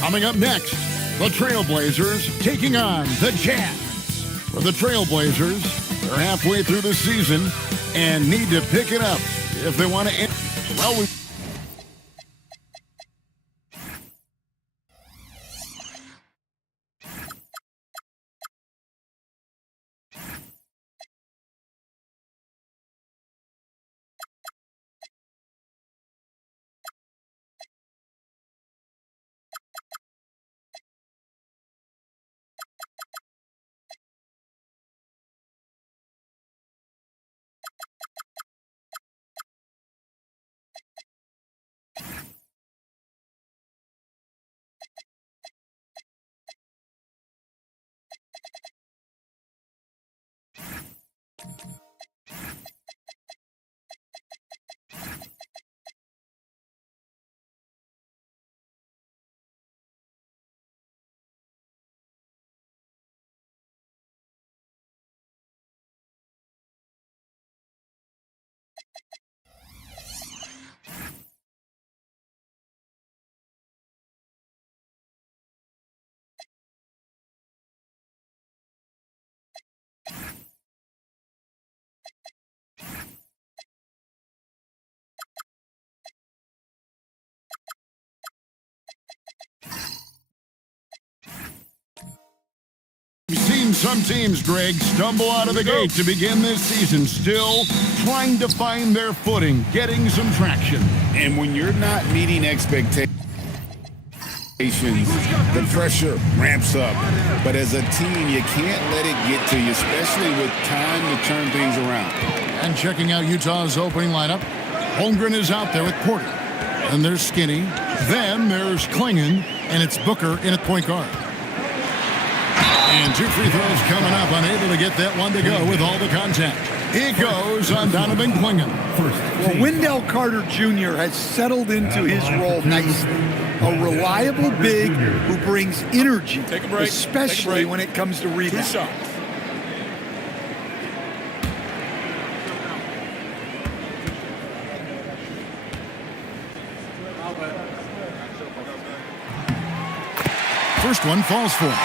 Coming up next, the Trailblazers taking on the Jazz. For the Trailblazers, they're halfway through the season and need to pick it up if they want to end. Well, we've seen some teams, Greg, stumble out of the gate to begin this season, still trying to find their footing, getting some traction. And when you're not meeting expectations, the pressure ramps up. But as a team, you can't let it get to you, especially with time to turn things around. And checking out Utah's opening lineup, Holmgren is out there with Porter. And there's Skinny. Then there's Klingon, and it's Booker in at point guard. And 2 free throws coming up, unable to get that one to go with all the contact. It goes on Donovan Klingon. Well, Wendell Carter Jr. has settled into his role nicely. A reliable big who brings energy, especially when it comes to rebounds. First one falls for him.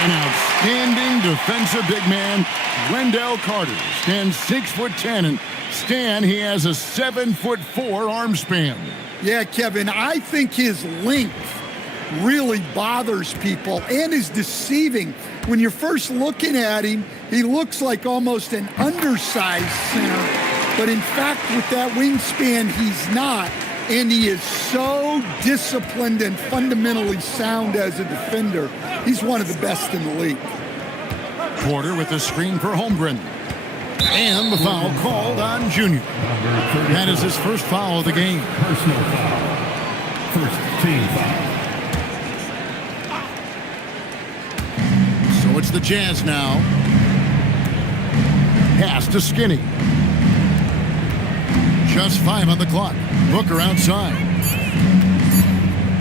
An outstanding defensive big man, Wendell Carter, stands 6'10", and Stan, he has a 7'4" arm span. Yeah, Kevin, I think his length really bothers people and is deceiving. When you're first looking at him, he looks like almost an undersized center, but in fact, with that wingspan, he's not. And he is so disciplined and fundamentally sound as a defender. He's one of the best in the league. Porter with the screen for Holmgren. And the foul called on Junior. That is his first foul of the game. Personal foul. First team foul. So it's the Jazz now. Pass to Skinny. Just 5 on the clock. Booker outside.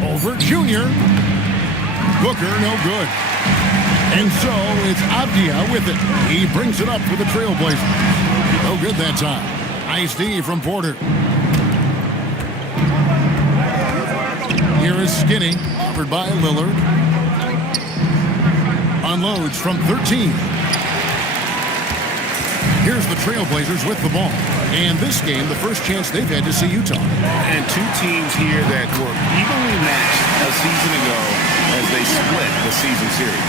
Over Junior. Booker no good. And so it's Abdia with it. He brings it up for the Trailblazers. No good that time. Nice D from Porter. Here is Skinny, covered by Lillard. Unloads from 13. Here's the Trailblazers with the ball. And this game, the first chance they've had to see Utah. And 2 teams here that were evenly matched a season ago as they split the season series.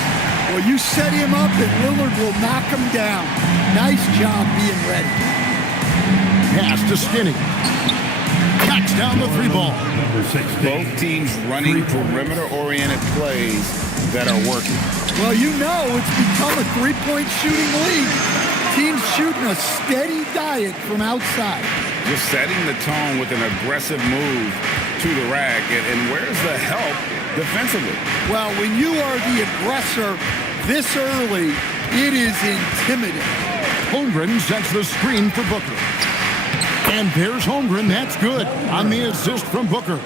Well, you set him up and Lillard will knock him down. Nice job being ready. Pass to Skinny. Knocks down the 3 ball. Both teams running perimeter-oriented plays that are working. Well, you know it's become a 3-point shooting league. Teams shooting a steady diet from outside. Just setting the tone with an aggressive move to the rack. And where's the help defensively? Well, when you are the aggressor this early, it is intimidating. Holmgren sets the screen for Booker. And there's Holmgren. That's good on the assist from Booker.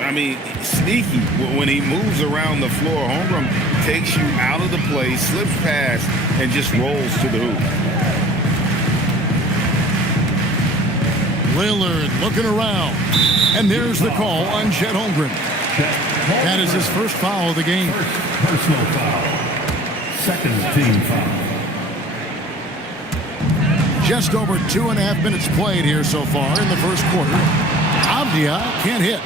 I mean, sneaky. When he moves around the floor, Holmgren takes you out of the play, slips past, and just rolls to the hoop. Lillard looking around. And there's the call on Chet Holmgren. That is his first foul of the game. First personal foul. Second team foul. Just over 2.5 minutes played here so far in the first quarter. Avdia can't hit.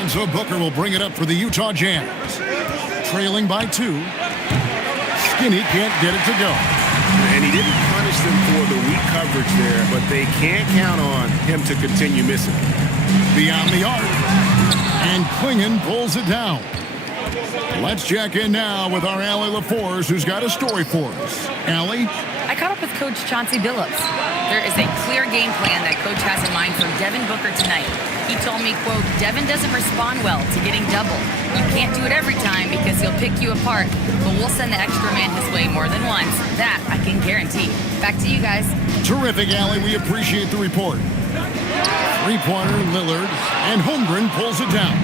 And so Booker will bring it up for the Utah Jazz. Trailing by 2. Skinny can't get it to go. And he didn't punish them for the weak coverage there, but they can't count on him to continue missing. Beyond the arc. And Klingon pulls it down. Let's check in now with our Allie LaForce, who's got a story for us. Allie? I caught up with Coach Chauncey Billups. There is a clear game plan that Coach has in mind for Devin Booker tonight. He told me, quote, Devin doesn't respond well to getting double. You can't do it every time because he'll pick you apart, but we'll send the extra man his way more than once. That I can guarantee. Back to you guys. Terrific, Allie. We appreciate the report. Three-pointer, Lillard, and Holmgren pulls it down.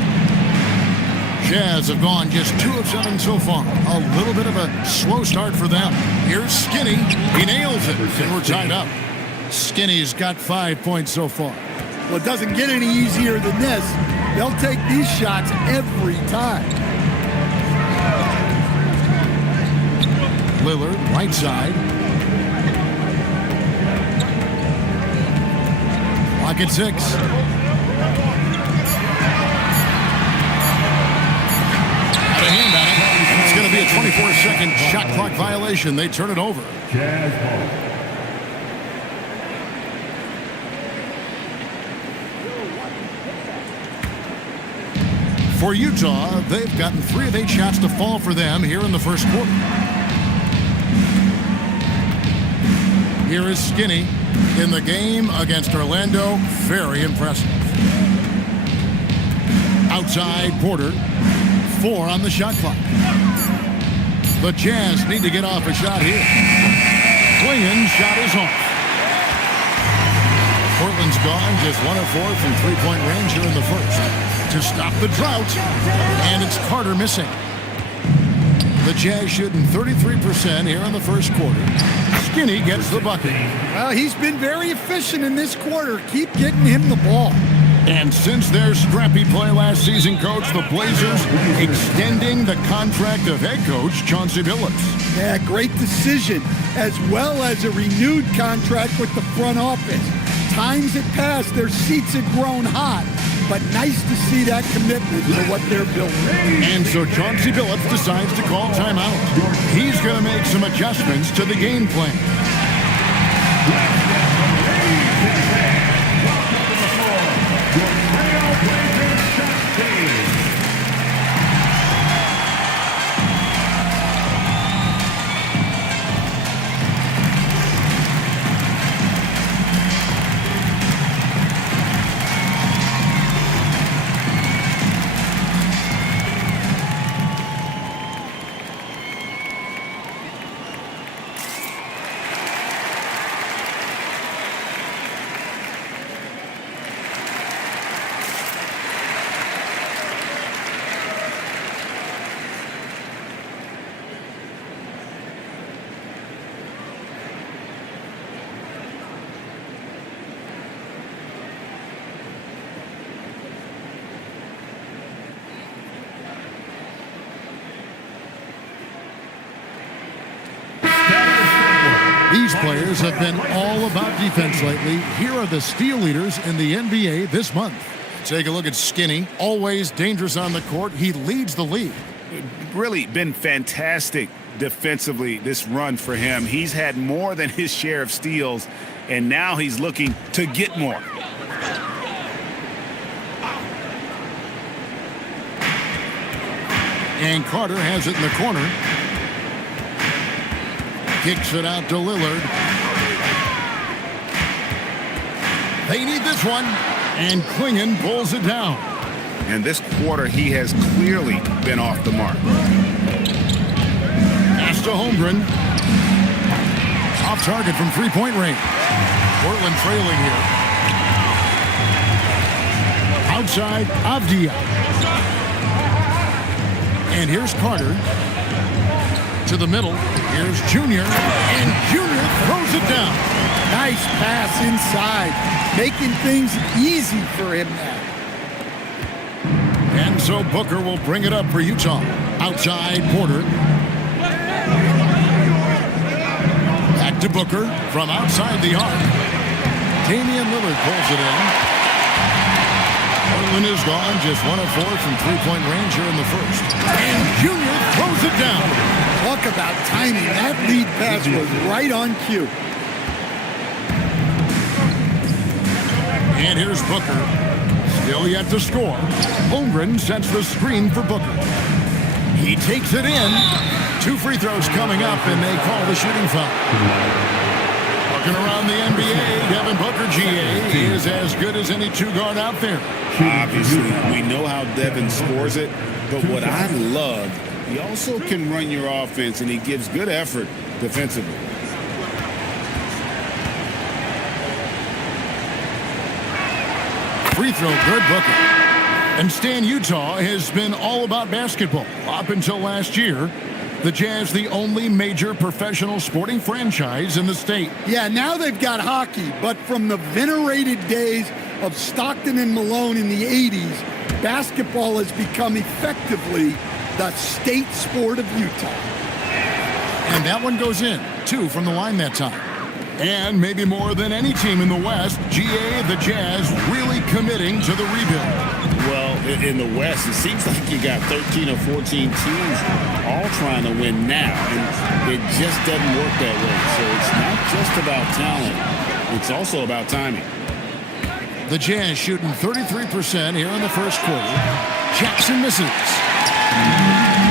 Jazz have gone just 2 of 7 so far. A little bit of a slow start for them. Here's Skinny. He nails it, and we're tied up. Skinny's got 5 points so far. Well, it doesn't get any easier than this. They'll take these shots every time. Lillard, right side. Clock at 6. Got a hand on it. It's going to be a 24-second shot clock violation. They turn it over. Jazz ball. For Utah, they've gotten 3 of 8 shots to fall for them here in the first quarter. Here is Skinny in the game against Orlando. Very impressive. Outside Porter. 4 on the shot clock. The Jazz need to get off a shot here. Klingon shot is off. Portland's gone just 1 of 4 from three-point range here in the first. To stop the drought, and it's Carter missing. The Jazz shooting 33% here in the first quarter. Skinny gets the bucket. Well, he's been very efficient in this quarter. Keep getting him the ball. And since their scrappy play last season, Coach, the Blazers extending the contract of head coach Chauncey Billups. Yeah, great decision, as well as a renewed contract with the front office. Times had passed, their seats had grown hot, but nice to see that commitment to what they're building. And so Chauncey Billups decides to call timeout. He's going to make some adjustments to the game plan. These players have been all about defense lately. Here are the steal leaders in the NBA this month. Take a look at Skinny. Always dangerous on the court. He leads the league. Really been fantastic defensively this run for him. He's had more than his share of steals, and now he's looking to get more. And Carter has it in the corner. Kicks it out to Lillard. They need this one. And Klingon pulls it down. And this quarter, he has clearly been off the mark. Pass to Holmgren. Off target from three-point range. Portland trailing here. Outside, Avdia. And here's Carter. To the middle. Here's Junior. And Junior throws it down. Nice pass inside, making things easy for him now. And so Booker will bring it up for Utah. Outside Porter. Back to Booker from outside the arc. Damian Lillard pulls it in. Portland is gone, just 1 of 4 from three-point range here in the first. And Junior throws it down. Talk about timing. That lead pass was right on cue. And here's Booker. Still yet to score. Holmgren sets the screen for Booker. He takes it in. 2 free throws coming up, and they call the shooting foul. Looking around the NBA, Devin Booker, GA, is as good as any two-guard out there. Obviously, we know how Devin scores it, but what I love, he also can run your offense, and he gives good effort defensively. Free throw, good, Booker. And Stan, Utah has been all about basketball up until last year. The Jazz, the only major professional sporting franchise in the state. Yeah, now they've got hockey, but from the venerated days of Stockton and Malone in the 80s, basketball has become effectively the state sport of Utah. And that one goes in, 2 from the line that time. And maybe more than any team in the West, GA, the Jazz, really committing to the rebuild. Well, in the West, it seems like you got 13 or 14 teams all trying to win now, and it just doesn't work that way. So it's not just about talent, it's also about timing. The Jazz shooting 33% here in the first quarter. Jackson misses.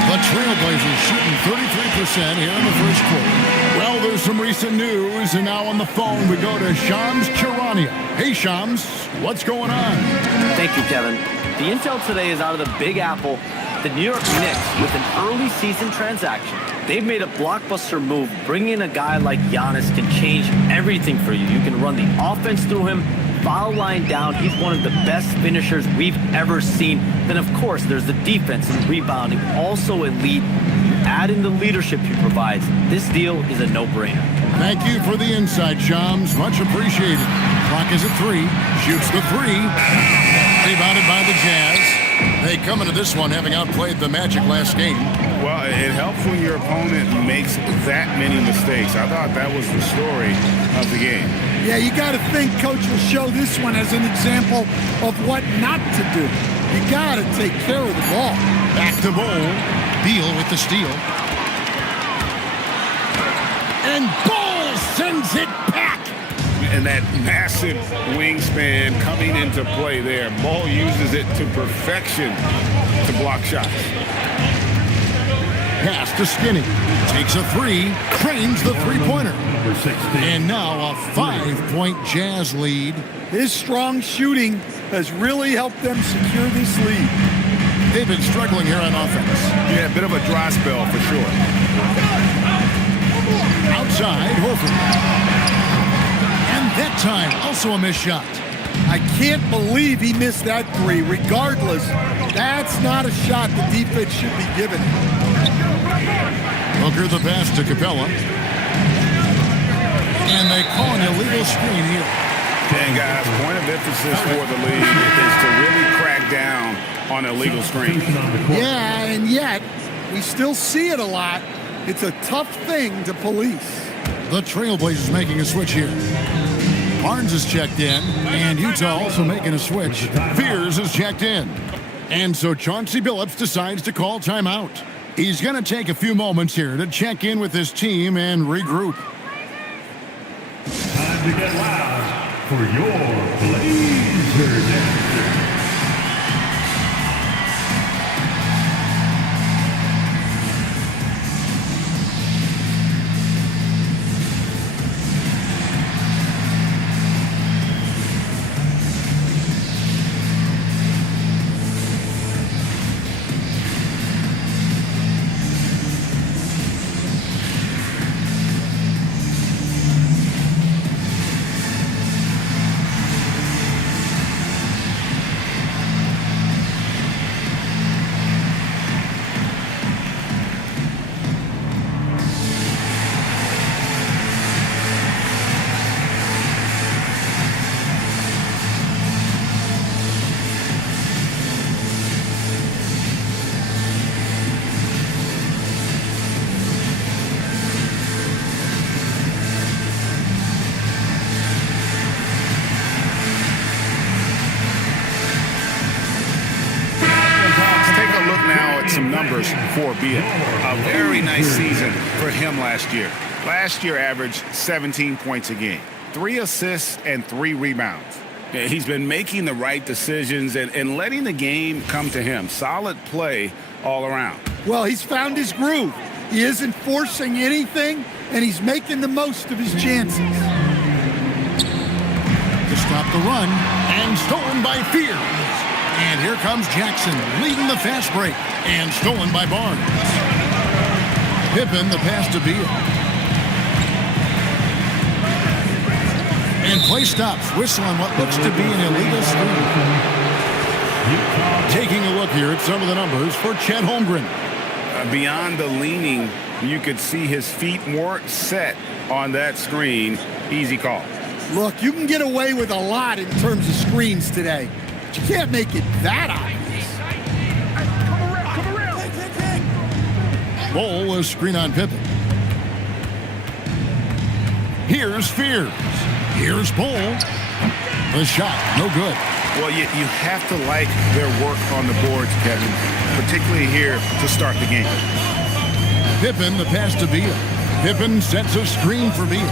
The Trailblazers shooting 33% here in the first quarter. Well, there's some recent news, and now on the phone we go to Shams Charania. Hey, Shams, what's going on? Thank you, Kevin. The intel today is out of the Big Apple. The New York Knicks, with an early season transaction, they've made a blockbuster move. Bringing in a guy like Giannis can change everything for you. You can run the offense through him, foul line down. He's one of the best finishers we've ever seen. Then, of course, there's the defense and rebounding, also elite. Add in the leadership he provides. This deal is a no-brainer. Thank you for the insight, Shams. Much appreciated. Clock is at 3. Shoots the 3. Rebounded by the Jazz. They come into this one having outplayed the Magic last game. Well, it helps when your opponent makes that many mistakes. I thought that was the story of the game. Yeah, you got to think Coach will show this one as an example of what not to do. You got to take care of the ball. Back to Bol. Beal with the steal. And Bol sends it back. And that massive wingspan coming into play there. Ball uses it to perfection to block shots. Pass to Skinny. Takes a 3. Cranes the three-pointer. Number 16. And now a 5-point Jazz lead. His strong shooting has really helped them secure this lead. They've been struggling here on offense. Yeah, a bit of a dry spell for sure. Outside, Horford. And that time, also a missed shot. I can't believe he missed that 3. Regardless, that's not a shot the defense should be giving. Booker the pass to Capella. And they call an illegal screen here. And guys, point of emphasis for the league is to really crack down on illegal screens. Yeah, and yet, we still see it a lot. It's a tough thing to police. The Trailblazers making a switch here. Barnes is checked in, and Utah also making a switch. Fears is checked in. And so Chauncey Billups decides to call timeout. He's going to take a few moments here to check in with his team and regroup. Time to get loud for your Blazers answer. some numbers for Beal. A very nice season for him last year. Last year averaged 17 points a game, 3 assists and 3 rebounds. Yeah, he's been making the right decisions and letting the game come to him. Solid play all around. Well, he's found his groove. He isn't forcing anything, and he's making the most of his chances. To stop the run, and stolen by Fears. And here comes Jackson, leading the fast break, and stolen by Barnes. Pippen, the pass to Beal. And play stops, whistle on what looks to be an illegal screen. Taking a look here at some of the numbers for Chet Holmgren. Beyond the leaning, you could see his feet more set on that screen. Easy call. Look, you can get away with a lot in terms of screens today, but you can't make it that obvious. Bol was screen on Pippen. Here's Fears. Here's Bol. The shot, no good. Well, you have to like their work on the boards, Kevin, particularly here to start the game. Pippen, the pass to Beal. Pippen sets a screen for Beal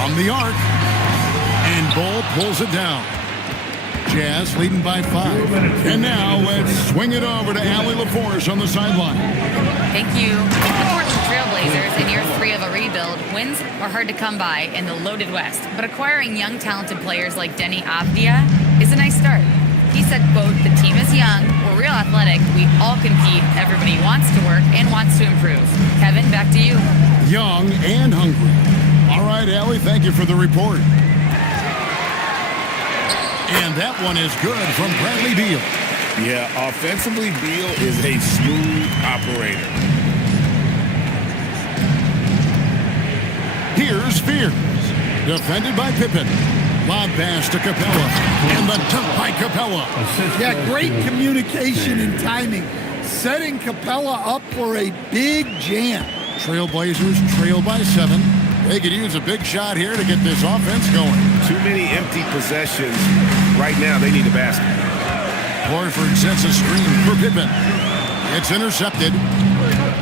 from the arc. And Bol pulls it down. Jazz leading by 5. And now let's swing it over to Allie LaForce on the sideline. Thank you. It's the Portland Trailblazers in year 3 of a rebuild. Wins are hard to come by in the loaded West, but acquiring young, talented players like Denny Avdia is a nice start. He said, quote, "The team is young, we're real athletic, we all compete, everybody wants to work and wants to improve." Kevin, back to you. Young and hungry. All right, Allie, thank you for the report. And that one is good from Bradley Beal. Yeah, offensively, Beal is a smooth operator. Here's Fears. Defended by Pippen. Lob pass to Capella. And the dunk by Capella. Yeah, great communication and timing, setting Capella up for a big jam. Trailblazers trail by 7. They could use a big shot here to get this offense going. Too many empty possessions. Right now, they need a basket. Horford sets a screen for Pippen. It's intercepted.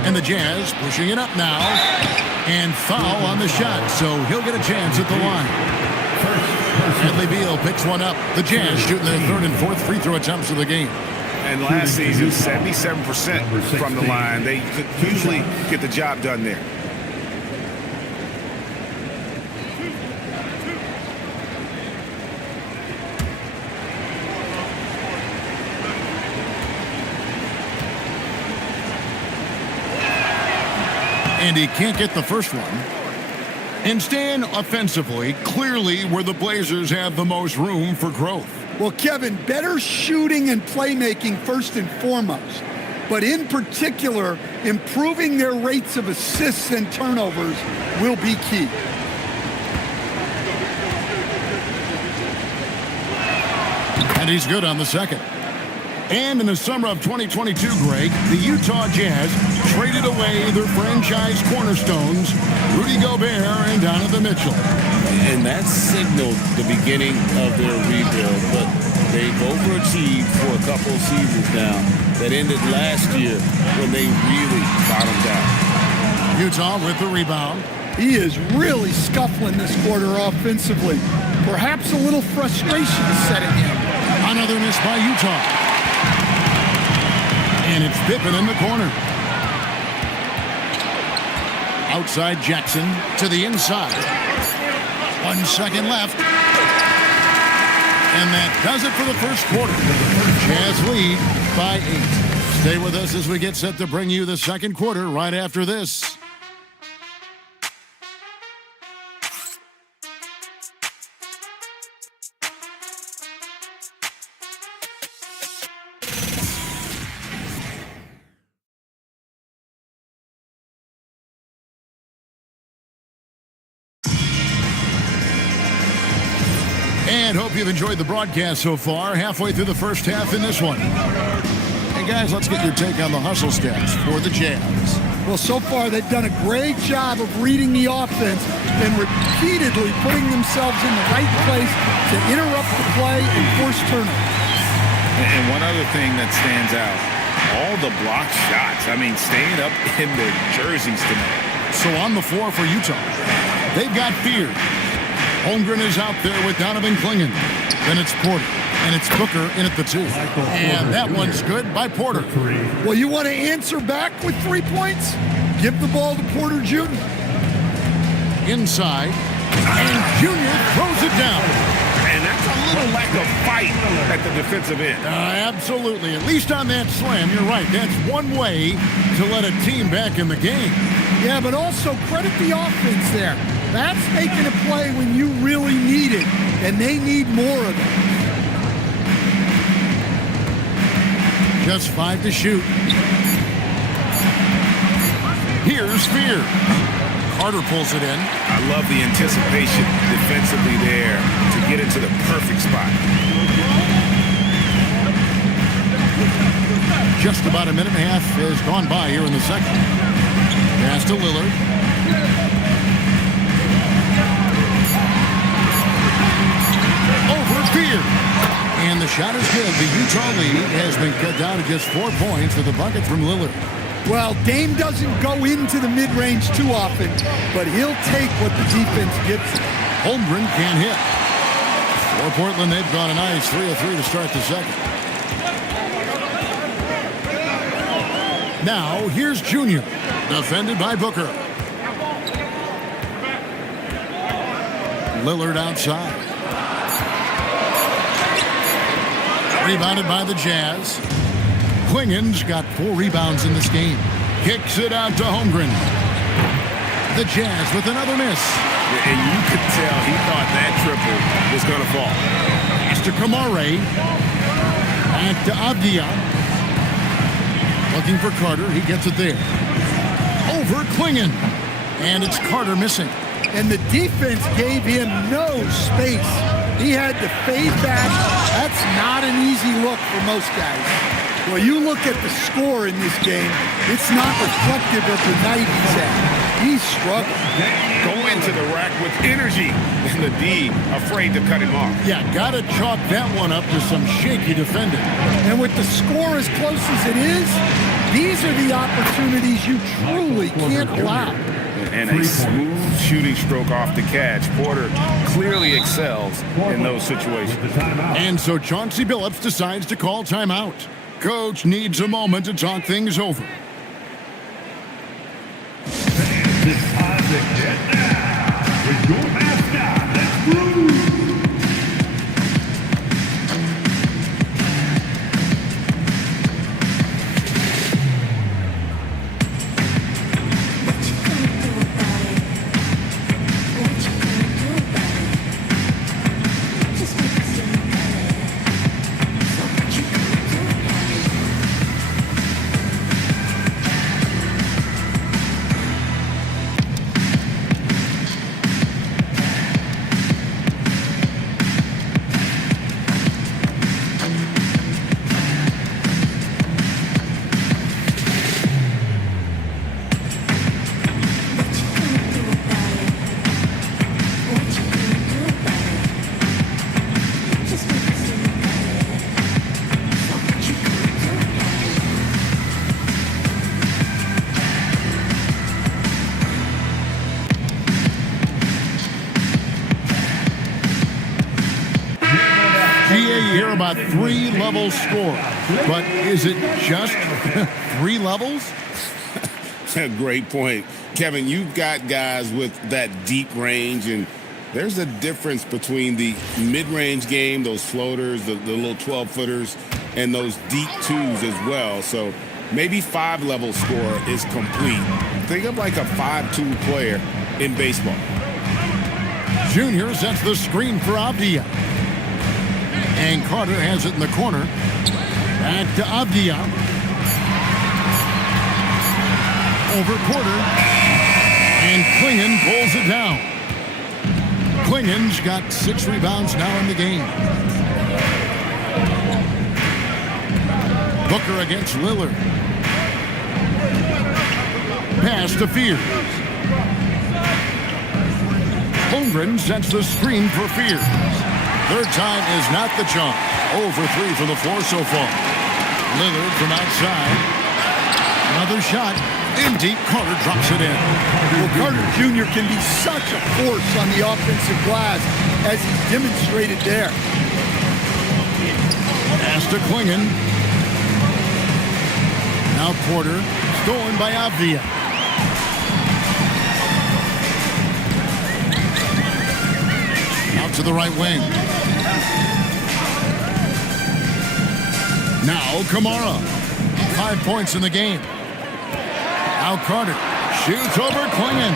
And the Jazz pushing it up now. And foul on the shot, so he'll get a chance at the line. Bradley Beal picks one up. The Jazz shooting their 3rd and 4th free throw attempts of the game. And last season, 77% from the line. They could usually get the job done there. And he can't get the first one. Instead, offensively, clearly where the Blazers have the most room for growth. Well, Kevin, better shooting and playmaking first and foremost, but in particular, improving their rates of assists and turnovers will be key. And he's good on the second. And in the summer of 2022, Greg, the Utah Jazz traded away their franchise cornerstones, Rudy Gobert and Donovan Mitchell. And that signaled the beginning of their rebuild, but they've overachieved for a couple of seasons now. That ended last year when they really bottomed out. Utah with the rebound. He is really scuffling this quarter offensively. Perhaps a little frustration setting in. Another miss by Utah. And it's Pippen in the corner. Outside Jackson to the inside. 1 second left. And that does it for the first quarter. Jazz lead by 8. Stay with us as we get set to bring you the second quarter right after this. And hope you've enjoyed the broadcast so far. Halfway through the first half in this one. And guys, let's get your take on the hustle stats for the Jazz. Well, so far they've done a great job of reading the offense and repeatedly putting themselves in the right place to interrupt the play and force turnovers. And one other thing that stands out, all the block shots. I mean, staying up in their jerseys tonight. So on the floor for Utah, they've got Fear. Holmgren is out there with Donovan Clingan. Then it's Porter. And it's Booker in at the 2. And that one's good by Porter. Well, you want to answer back with 3 points? Give the ball to Porter Jr. Inside. And Junior throws it down. And that's a little lack of fight at the defensive end. Absolutely. At least on that slam, you're right. That's one way to let a team back in the game. Yeah, but also credit the offense there. That's making a play when you really need it, and they need more of it. Just 5 to shoot. Here's Fear. Carter pulls it in. I love the anticipation defensively there to get into the perfect spot. Just about a minute and a half has gone by here in the second. Pass to Lillard. Over Fear. And the shot is good. The Utah lead has been cut down to just 4 points with a bucket from Lillard. Well, Dame doesn't go into the mid-range too often, but he'll take what the defense gives him. Holmgren can't hit. For Portland, they've gone a nice 3 of 3 to start the second. Now, here's Junior, defended by Booker. Lillard outside. Rebounded by the Jazz. Clingan's got 4 rebounds in this game. Kicks it out to Holmgren. The Jazz with another miss. And you could tell he thought that triple was going to fall. Pass to Kamare. Back to Avdia. Looking for Carter. He gets it there. Over Clingan. And it's Carter missing. And the defense gave him no space. He had to fade back. That's not an easy look for most guys. Well, you look at the score in this game, it's not reflective of the night he's had. He's struggling. Go into the rack with energy, and the D afraid to cut him off. Yeah, got to chalk that one up to some shaky defending. And with the score as close as it is, these are the opportunities you truly can't allow. And a smooth shooting stroke off the catch. Porter clearly excels in those situations. And so Chauncey Billups decides to call timeout. Coach needs a moment to talk things over. It's time to get down with your mascot. Let's move. You hear about 3 levels score, but is it just 3 levels? Great point. Kevin, you've got guys with that deep range, and there's a difference between the mid-range game, those floaters, the little 12-footers, and those deep 2s as well. So maybe 5-level score is complete. Think of like a 5-2 player in baseball. Junior sets the screen for Avdia. And Carter has it in the corner. Back to Avdia. Over Porter. And Clingan pulls it down. Clingan's got 6 rebounds now in the game. Booker against Lillard. Pass to Fear. Holmgren sets the screen for Fear. Third time is not the charm. 0 for 3 from the floor so far. Lillard from outside. Another shot. In deep, Carter drops it in. Well, Carter Jr. can be such a force on the offensive glass as he's demonstrated there. Pass to Klingon. Now Porter, stolen by Avdia. Out to the right wing. Now Kamara. 5 points in the game. Now Carter shoots over Klingon.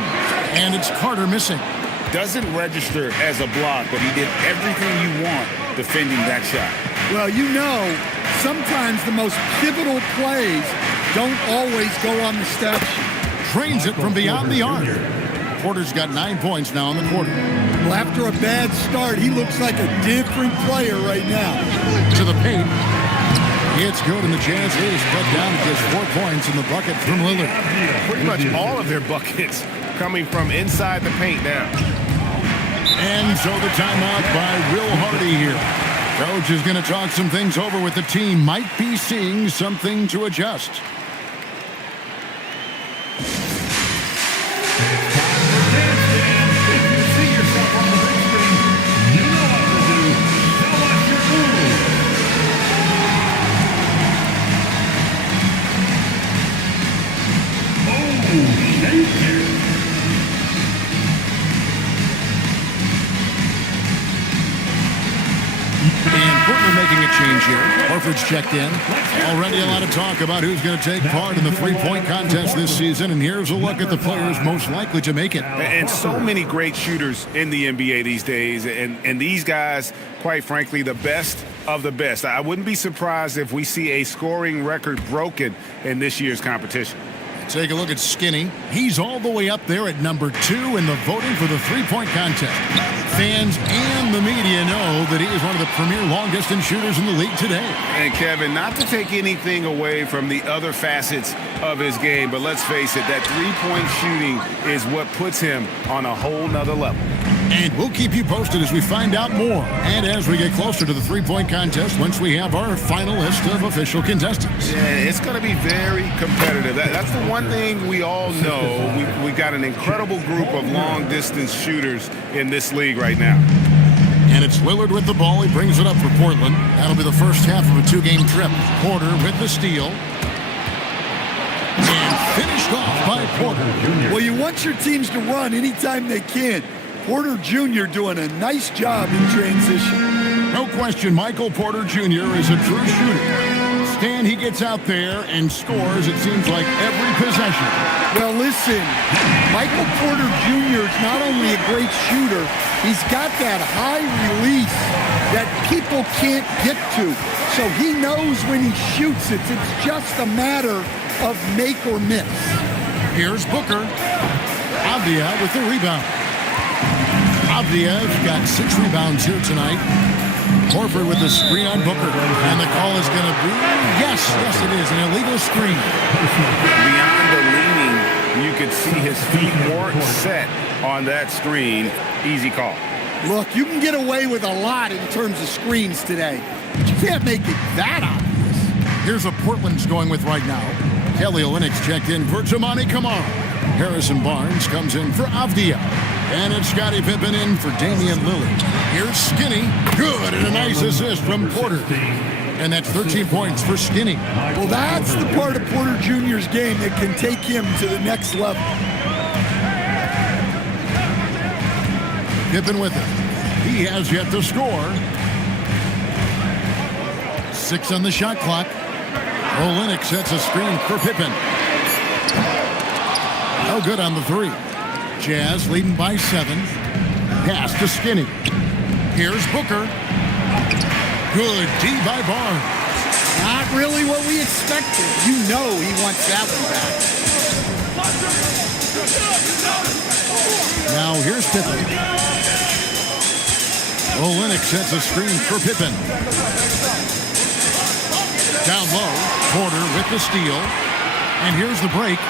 And it's Carter missing. Doesn't register as a block, but he did everything you want defending that shot. Well, you know, sometimes the most pivotal plays don't always go on the stat sheet. Trains it from beyond the arc. Porter's got 9 points now in the quarter. Well, after a bad start, he looks like a different player right now. To the paint. It's good, and the Jazz is cut down to just 4 points in the bucket from Lillard. Pretty much all of their buckets coming from inside the paint now. And so the timeout by Will Hardy here. Coach is going to talk some things over with the team. Might be seeing something to adjust. And Portland making a change here. Horford's checked in. Already a lot of talk about who's going to take part in the three-point contest this season. And here's a look at the players most likely to make it. And so many great shooters in the NBA these days. And these guys, quite frankly, the best of the best. I wouldn't be surprised if we see a scoring record broken in this year's competition. Take a look at Skinny. He's all the way up there at number 2 in the voting for the three-point contest. Fans and the media know that he is one of the premier long-distance shooters in the league today. And Kevin, not to take anything away from the other facets of his game, but let's face it, that three-point shooting is what puts him on a whole nother level. And we'll keep you posted as we find out more and as we get closer to the three-point contest once we have our final list of official contestants. Yeah, it's going to be very competitive. That's the one thing we all know. We got an incredible group of long-distance shooters in this league right now. And it's Lillard with the ball. He brings it up for Portland. That'll be the first half of a 2-game trip. Porter with the steal. And finished off by Porter. Well, you want your teams to run anytime they can. Porter Jr. doing a nice job in transition. No question, Michael Porter Jr. is a true shooter. Stan, he gets out there and scores, it seems like, every possession. Well, listen, Michael Porter Jr. is not only a great shooter, he's got that high release that people can't get to. So he knows when he shoots it. It's just a matter of make or miss. Here's Booker. Avdia with the rebound. Avdia's got 6 rebounds here tonight. Horford with the screen on Booker. And the call is going to be, yes, it is, an illegal screen. Beyond the leaning, you could see his feet weren't set on that screen. Easy call. Look, you can get away with a lot in terms of screens today, but you can't make it that obvious. Here's what Portland's going with right now. Kelly Olynyk checked in for Tamani Kamara. Harrison Barnes comes in for Avdia. And it's Scottie Pippen in for Damian Lillard. Here's Skinny. Good, and a nice assist from Porter. And that's 13 points for Skinny. Well, that's the part of Porter Jr.'s game that can take him to the next level. Pippen with it. He has yet to score. 6 on the shot clock. Olynyk sets a screen for Pippen. No good on the 3. Jazz leading by 7. Pass to Skinny. Here's Booker. Good D by Barnes. Not really what we expected. You know he wants that one back. Now here's Pippen. Olynyk sets a screen for Pippen. Down low, Porter with the steal. And here's the break.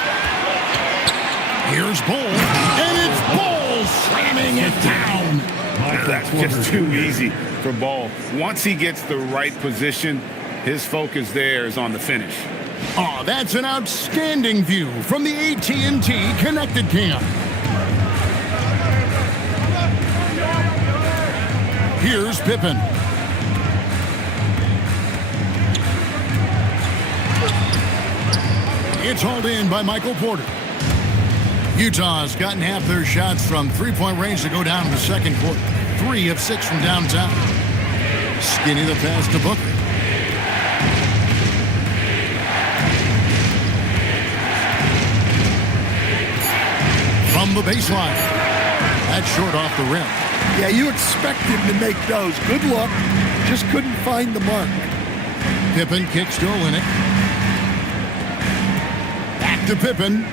Here's Bull, and it's Bull slamming it down. That's just too easy for Ball. Once he gets the right position, His focus there is on the finish. Oh, that's an outstanding view from the AT&T Connected Cam. Here's Pippen. It's hauled in by Michael Porter. Utah's gotten half their shots from three-point range to go down in the second quarter. 3 of 6 from downtown. Skinny the pass to Booker. From the baseline. That's short off the rim. Yeah, you expect him to make those. Good luck. Just couldn't find the mark. Pippen kicks to Olynyk. Back to Pippen.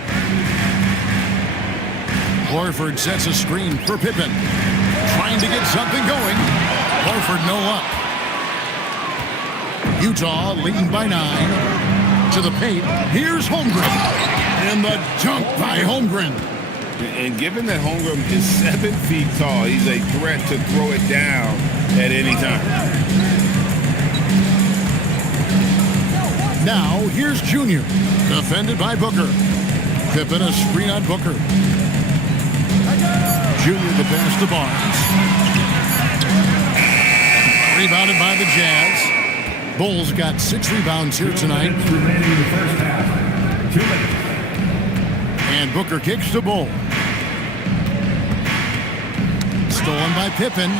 Horford sets a screen for Pippen. Trying to get something going. Horford no luck. Utah leading by 9. To the paint. Here's Holmgren. And the dunk by Holmgren. And given that Holmgren is 7 feet tall, he's a threat to throw it down at any time. Now, here's Junior. Defended by Booker. Pippen a screen on Booker. Junior the pass to Barnes. Rebounded by the Jazz. Bulls got 6 rebounds here tonight. Remaining in the first half. 2 minutes. And Booker kicks to Bull. Stolen by Pippen.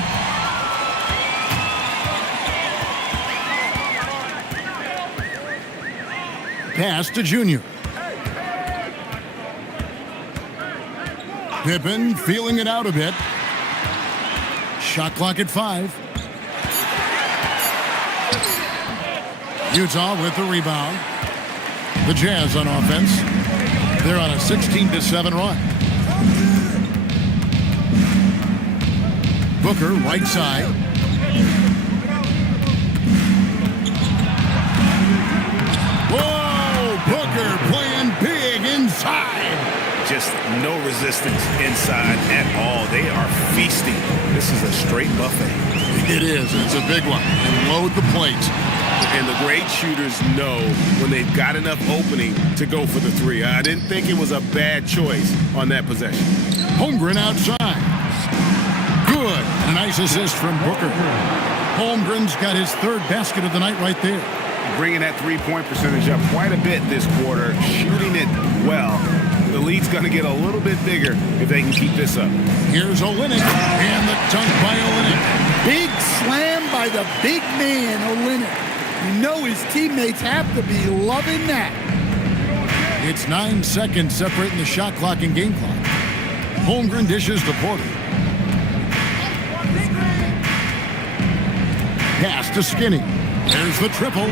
Pass to Junior. Pippen feeling it out a bit. Shot clock at 5. Utah with the rebound. The Jazz on offense. They're on a 16-7 run. Booker, right side. Whoa! Booker playing big inside. Just no resistance inside at all. They are feasting. This is a straight buffet. It is. It's a big one. And load the plate. And the great shooters know when they've got enough opening to go for the 3. I didn't think it was a bad choice on that possession. Holmgren outside. Good. A nice assist from Booker. Holmgren's got his 3rd basket of the night right there. Bringing that 3-point percentage up quite a bit this quarter. Shooting it well. The lead's going to get a little bit bigger if they can keep this up. Here's Olynyk. And the dunk by Olynyk. Big slam by the big man, Olynyk. You know his teammates have to be loving that. It's 9 seconds separating the shot clock and game clock. Holmgren dishes to Porter. Pass to Skinny. There's the triple.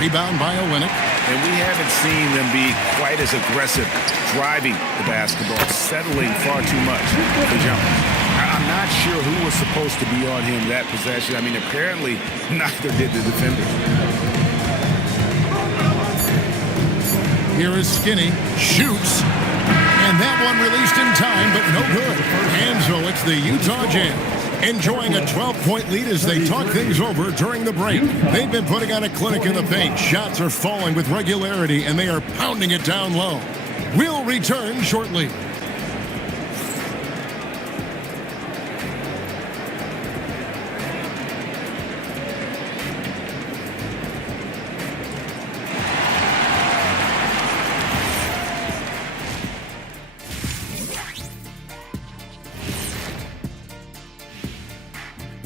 Rebound by Olynyk. And we haven't seen them be quite as aggressive driving the basketball, settling far too much for jumpers. I'm not sure who was supposed to be on him that possession. I mean, apparently neither did the defenders. Here is Skinny. Shoots. And that one released in time, but no good. And so it's the Utah Jazz enjoying a 12-point lead as they talk things over during the break. They've been putting on a clinic in the paint. Shots are falling with regularity, and they are pounding it down low. We'll return shortly.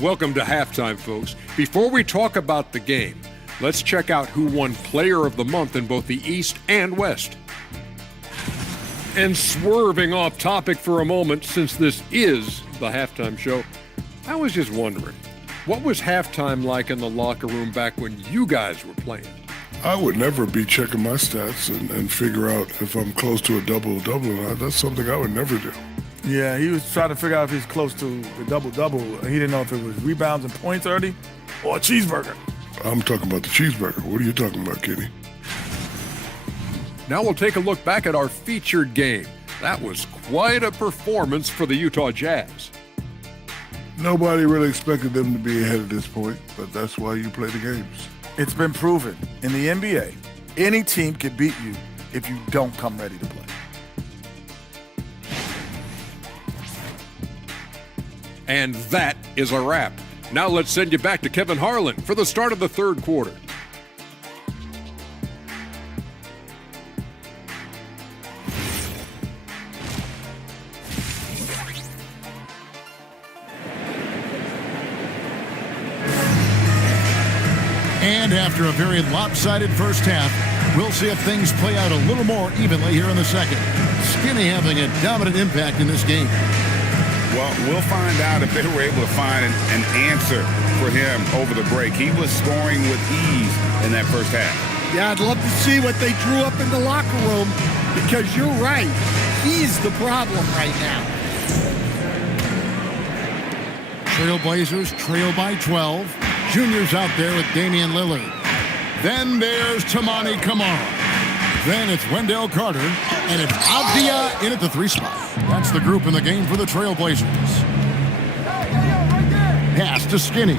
Welcome to halftime, folks. Before we talk about the game, let's check out who won Player of the Month in both the East and West. And swerving off topic for a moment, since this is the halftime show, I was just wondering, what was halftime like in the locker room back when you guys were playing? I would never be checking my stats and figure out if I'm close to a double-double or not. That's something I would never do. Yeah, he was trying to figure out if he's close to the double-double. He didn't know if it was rebounds and points already or a cheeseburger. I'm talking about the cheeseburger. What are you talking about, Kenny? Now we'll take a look back at our featured game. That was quite a performance for the Utah Jazz. Nobody really expected them to be ahead at this point, but that's why you play the games. It's been proven in the NBA, any team can beat you if you don't come ready to play. And that is a wrap. Now let's send you back to Kevin Harlan for the start of the third quarter. And after a very lopsided first half, we'll see if things play out a little more evenly here in the second. Skinny having a dominant impact in this game. Well, we'll find out if they were able to find an answer for him over the break. He was scoring with ease in that first half. Yeah, I'd love to see what they drew up in the locker room because you're right. He's the problem right now. Trailblazers trail by 12. Junior's out there with Damian Lillard. Then there's Tamani Kamara. Then it's Wendell Carter. And it's Avdia in at the 3 spot. That's the group in the game for the Trailblazers. Pass to Skinny.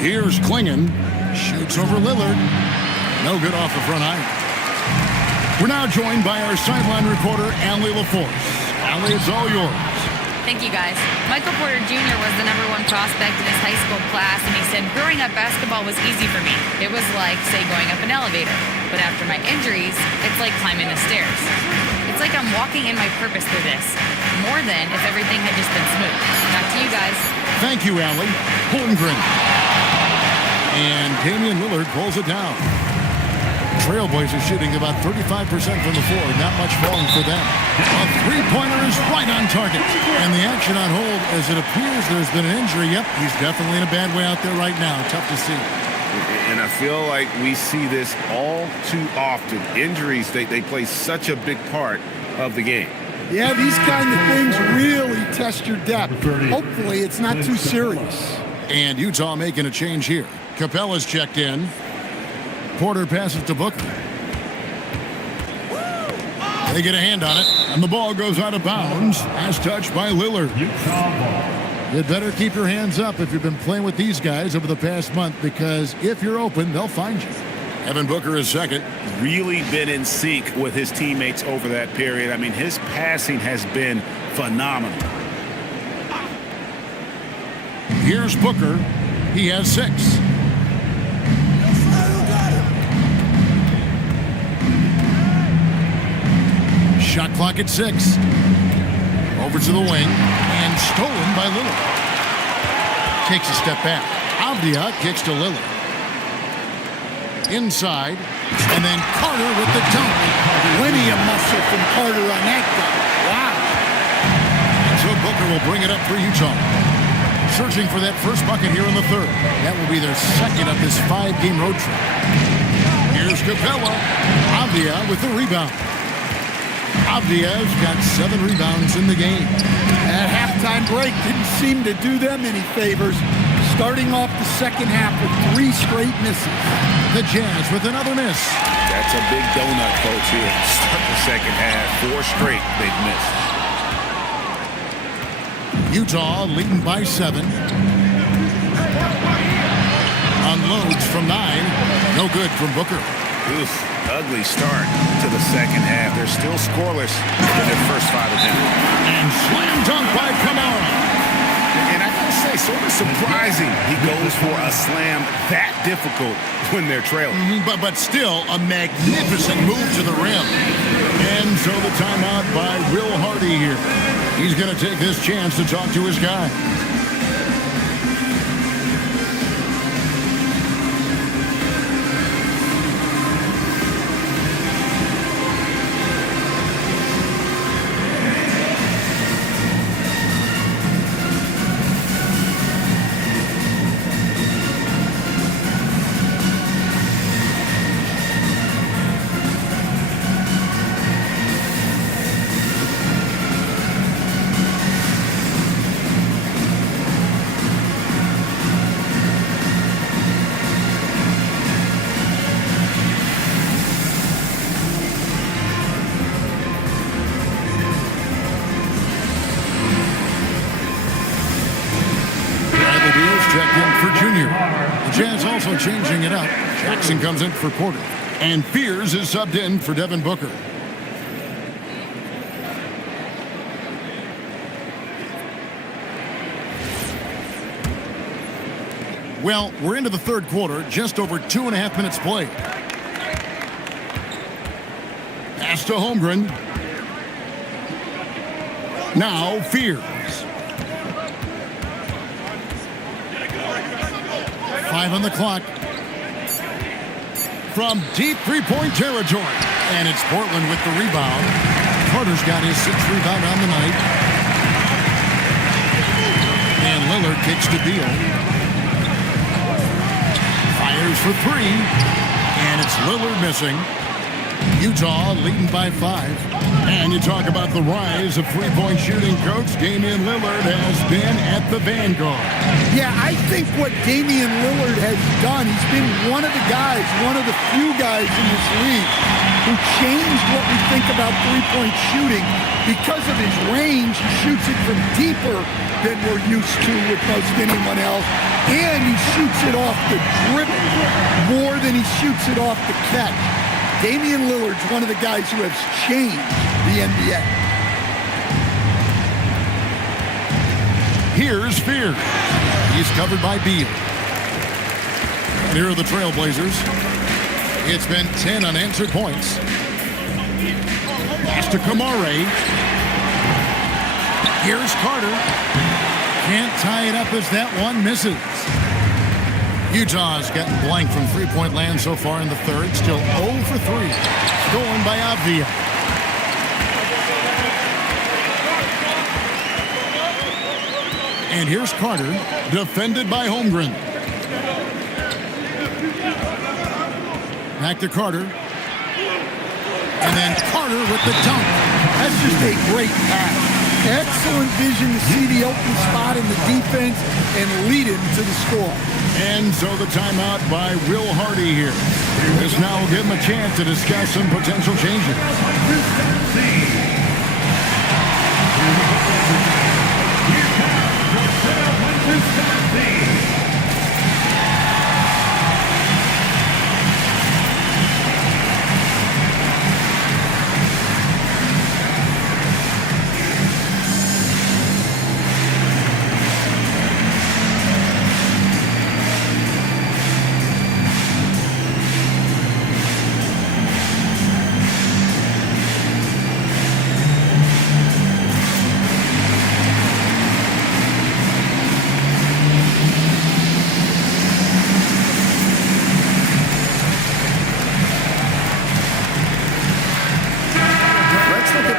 Here's Klingon. Shoots over Lillard. No good off the front iron. We're now joined by our sideline reporter, Allie LaForce. Allie, it's all yours. Thank you, guys. Michael Porter Jr. was the #1 prospect in his high school class, and he said, growing up, basketball was easy for me. It was like, say, going up an elevator. But after my injuries, it's like climbing the stairs. It's like I'm walking in my purpose through this, more than if everything had just been smooth. Back to you guys. Thank you, Allie. Holmgren. And Damian Lillard pulls it down. Trailblazers shooting about 35% from the floor. Not much falling for them. A three-pointer is right on target. And the action on hold as it appears there's been an injury. Yep, he's definitely in a bad way out there right now. Tough to see. And I feel like we see this all too often. Injuries, they play such a big part of the game. Yeah, these kind of things really test your depth. Hopefully it's not too serious. And Utah making a change here. Capella's checked in. Porter passes to Booker. They get a hand on it, and the ball goes out of bounds as touched by Lillard. You'd better keep your hands up if you've been playing with these guys over the past month, because if you're open, they'll find you. Devin Booker is second. Really been in sync with his teammates over that period. I mean, his passing has been phenomenal. Here's Booker. He has 6. Shot clock at 6. Over to the wing and stolen by Lillard. Takes a step back. Avdia kicks to Lillard. Inside, and then Carter with the dunk. Plenty of muscle from Carter on that dunk. Wow. And so Booker will bring it up for Utah. Searching for that first bucket here in the third. That will be their second of this 5-game road trip. Here's Capella. Avdia with the rebound. Avdia's got 7 rebounds in the game. That halftime break didn't seem to do them any favors. Starting off the second half with 3 straight misses. The Jazz with another miss. That's a big donut, folks, here. Start the second half. 4 straight they've missed. Utah leading by 7. Unloads from 9. No good from Booker. Oof, ugly start to the second half. They're still scoreless in their first 5 attempts. And slam dunk by Kamara. And I gotta say, sort of surprising he goes for a slam that difficult when they're trailing. But still a magnificent move to the rim. And so the timeout by Will Hardy here. He's going to take this chance to talk to his guy. Jazz also changing it up. Jackson comes in for Porter. And Fears is subbed in for Devin Booker. Well, we're into the third quarter, just over 2.5 minutes played. Pass to Holmgren. Now Fears. 5 on the clock. From deep three-point territory. And it's Portland with the rebound. Carter's got his 6th rebound on the night. And Lillard kicks to Beal. Fires for 3. And it's Lillard missing. Utah leading by 5. And you talk about the rise of three-point shooting, Coach. Damian Lillard has been at the vanguard. Yeah, I think what Damian Lillard has done, he's been one of the guys, one of the few guys in this league who changed what we think about three-point shooting. Because of his range, he shoots it from deeper than we're used to with most anyone else. And he shoots it off the dribble more than he shoots it off the catch. Damian Lillard's one of the guys who has changed the NBA. Here's Fear. He's covered by Beal. And here are the Trailblazers. It's been 10 unanswered points. Pass to Kamare. Here's Carter. Can't tie it up as that one misses. Utah's gotten blank from three-point land so far in the third. Still 0 for 3. Stolen by Avdia. And here's Carter, defended by Holmgren. Back to Carter. And then Carter with the dunk. That's just a great pass. Excellent vision to see the open spot in the defense and lead him to the score. And so the timeout by Will Hardy here. This now will give him a chance to discuss some potential changes.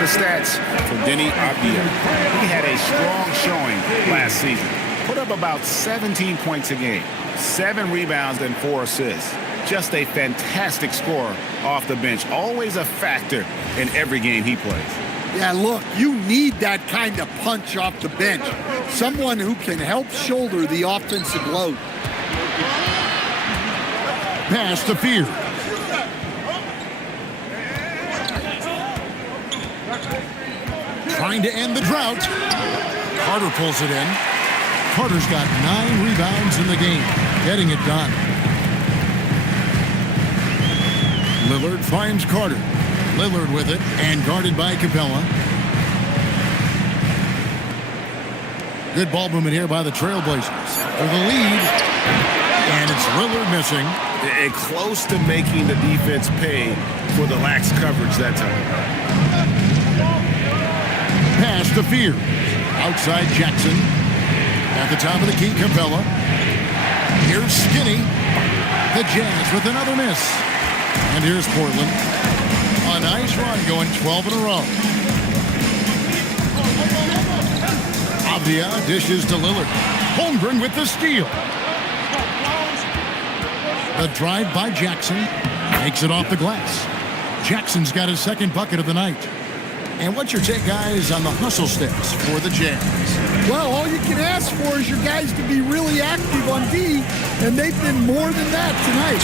Stats for Denny Avdia. He had a strong showing last season. Put up about 17 points a game, 7 rebounds and 4 assists. Just a fantastic scorer off the bench. Always a factor in every game he plays. Yeah, look, you need that kind of punch off the bench. Someone who can help shoulder the offensive load. Pass to Fear. Trying to end the drought. Carter pulls it in. Carter's got 9 rebounds in the game, getting it done. Lillard finds Carter. Lillard with it and guarded by Capella. Good ball movement here by the Trailblazers for the lead. And it's Lillard missing. And close to making the defense pay for the lax coverage that time. Pass to Fear. Outside Jackson. At the top of the key, Capella. Here's Skinny. The Jazz with another miss. And here's Portland. A nice run going 12 in a row. Avdia dishes to Lillard. Holmgren with the steal. The drive by Jackson. Makes it off the glass. Jackson's got his second bucket of the night. And what's your take, guys, on the hustle steps for the Jazz? Well, all you can ask for is your guys to be really active on D, and they've been more than that tonight.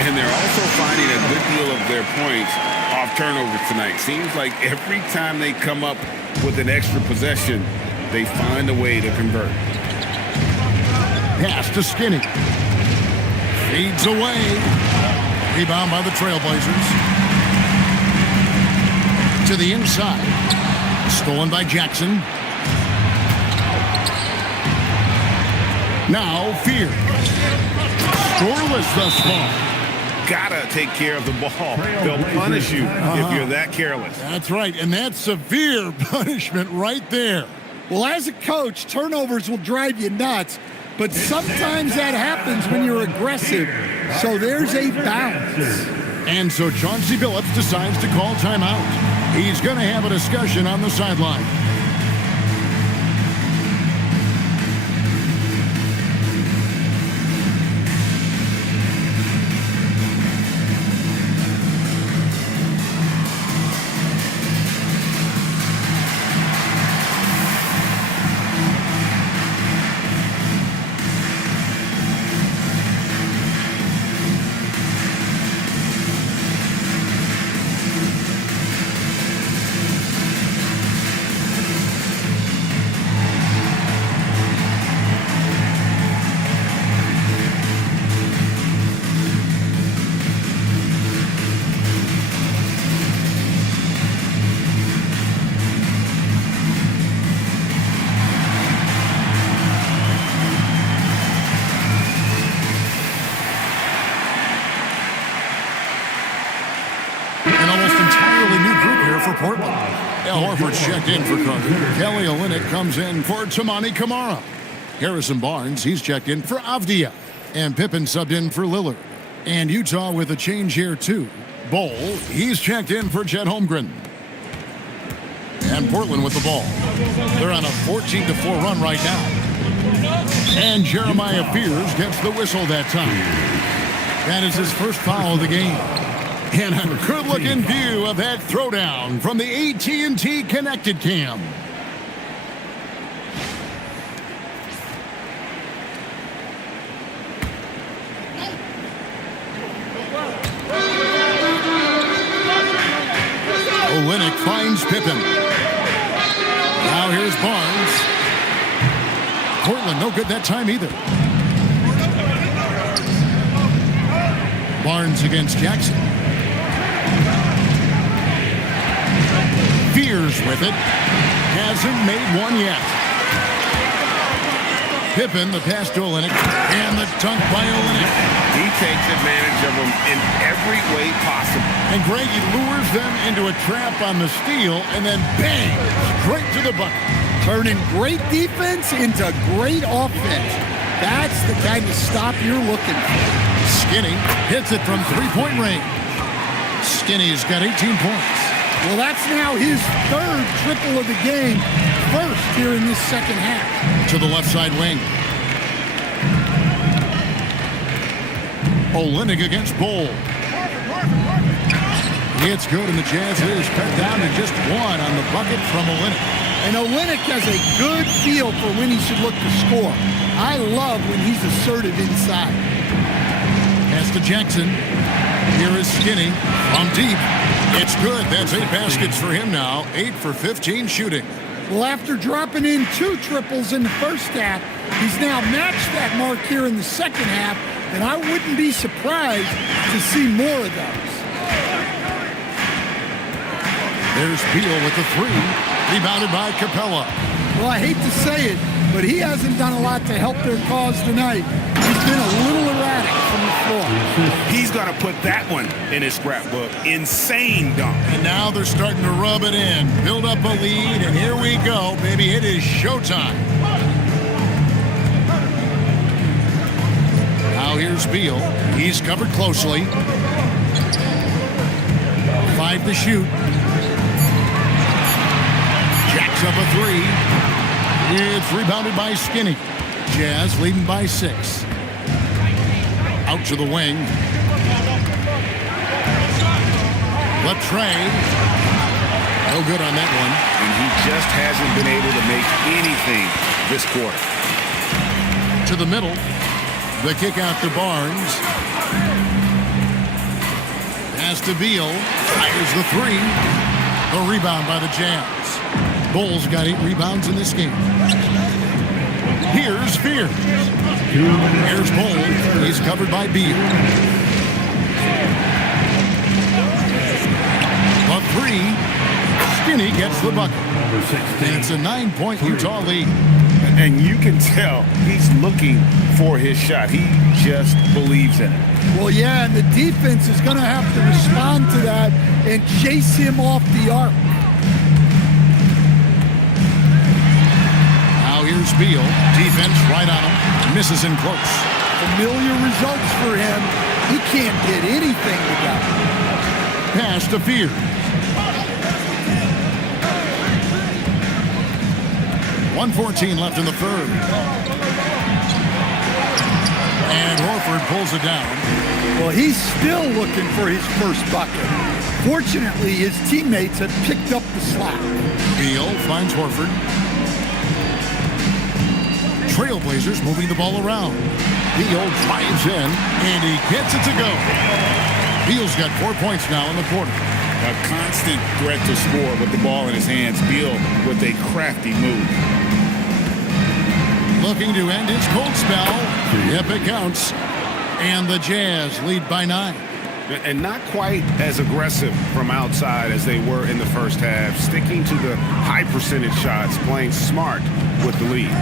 And they're also finding a good deal of their points off turnovers tonight. Seems like every time they come up with an extra possession, they find a way to convert. Pass to Skinny. Feeds away. Rebound by the Trailblazers. To the inside. Stolen by Jackson. Now Fear. Scoreless thus far. Gotta take care of the ball. They'll punish you if you're that careless. That's right, and that's severe punishment right there. Well, as a coach, turnovers will drive you nuts, but sometimes that happens when you're aggressive. So there's a balance. And so Chauncey Billups decides to call timeout. He's going to have a discussion on the sideline. For Portland. Al Horford's checked in for Carter. Kelly Olynyk comes in for Tamani Kamara. Harrison Barnes, he's checked in for Avdia. And Pippen subbed in for Lillard. And Utah with a change here too. Bol, he's checked in for Chet Holmgren. And Portland with the ball. They're on a 14-4 run right now. And Jeremiah Fears gets the whistle that time. That is his first foul of the game. And a good-looking view of that throwdown from the AT&T Connected Cam. Olynyk finds Pippen. Now here's Barnes. Portland no good that time either. Barnes against Jackson. Fears with it. Hasn't made one yet. Pippen, the pass to Olynyk, and the dunk by Olynyk. He takes advantage of them in every way possible. And Greg, he lures them into a trap on the steal, and then bang, straight to the bucket. Turning great defense into great offense. That's the kind of stop you're looking for. Skinny hits it from three-point range. Skinny's got 18 points. Well, that's now his third triple of the game, first here in this second half. To the left side wing. Olynyk against Bol. It's good, and the Jazz is cut down to just one on the bucket from Olynyk. And Olynyk has a good feel for when he should look to score. I love when he's assertive inside. Pass to Jackson. Here is Skinny from deep. It's good. That's 8 baskets for him now. 8 for 15 shooting. Well, after dropping in 2 triples in the first half, he's now matched that mark here in the second half, and I wouldn't be surprised to see more of those. There's Beal with the 3. Rebounded by Capella. Well, I hate to say it, but he hasn't done a lot to help their cause tonight. He's been a little erratic from the floor. He's going to put that one in his scrapbook. Insane dunk. And now they're starting to rub it in. Build up a lead, and here we go, baby. It is showtime. Now here's Beal. He's covered closely. 5 to shoot. Jacks up a 3. It's rebounded by Skinny. Jazz leading by 6. Out to the wing. Latrey. No good on that one. And he just hasn't been able to make anything this quarter. To the middle. The kick out to Barnes. Pass to Beal. Fires the 3. The rebound by the Jazz. Bol's got 8 rebounds in this game. Here's Fears. Here's Bold. He's covered by Beal. A three. Skinny gets the bucket. And it's a 9-point Utah lead. And you can tell he's looking for his shot. He just believes in it. Well, yeah, and the defense is going to have to respond to that and chase him off the arc. Now here's Beal. Defense right on him. Misses in close. Familiar results for him. He can't get anything together. Pass to Fears. 1:14 left in the third. And Horford pulls it down. Well, he's still looking for his first bucket. Fortunately, his teammates have picked up the slack. Beal finds Horford. Trailblazers moving the ball around. Beal drives in, and he gets it to go. Beal's got 4 points now in the quarter. A constant threat to score with the ball in his hands. Beal with a crafty move. Looking to end his cold spell. Yep, it counts. And the Jazz lead by 9. And not quite as aggressive from outside as they were in the first half. Sticking to the high percentage shots, playing smart with the lead.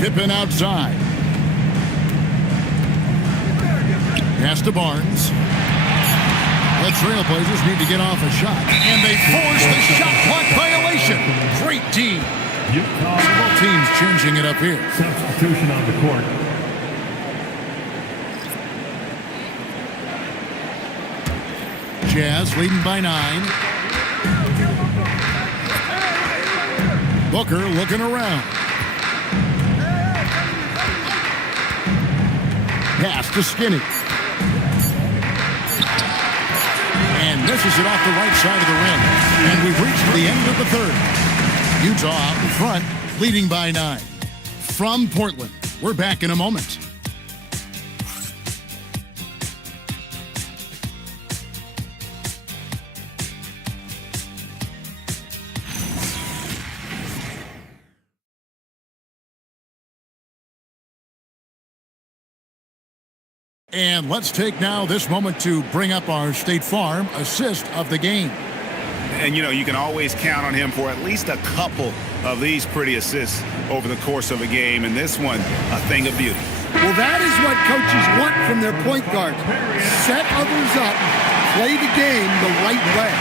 Pippen outside. Pass to Barnes. The Trailblazers need to get off a shot. And they force the shot clock violation. Great D. Both teams changing it up here. Substitution on the court. Jazz leading by 9. Booker looking around. Pass to Skinny. And misses it off the right side of the rim. And we've reached the end of the third. Utah out in front, leading by 9. From Portland, we're back in a moment. And let's take now this moment to bring up our State Farm assist of the game. And, you know, you can always count on him for at least a couple of these pretty assists over the course of a game. And this one, a thing of beauty. Well, that is what coaches want from their point guards. Set others up, play the game the right way.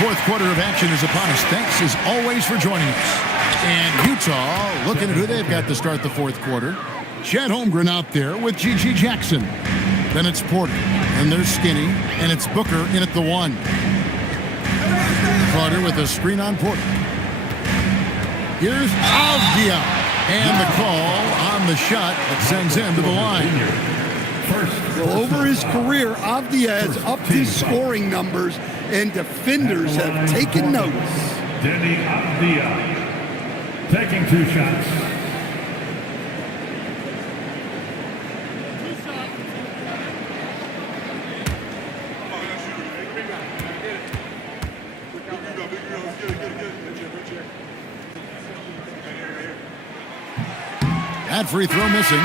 Fourth quarter of action is upon us. Thanks as always for joining us. And Utah looking at who they've got to start the fourth quarter. Chet Holmgren out there with G.G. Jackson. Then it's Porter, and there's Skinny, and it's Booker in at the 1. Carter with a screen on Porter. Here's Avdia, and the call on the shot that sends him to the line. Well, over his career, Avdia has upped his scoring numbers, and defenders have taken notice. Denny Avdia taking 2 shots. That free throw missing.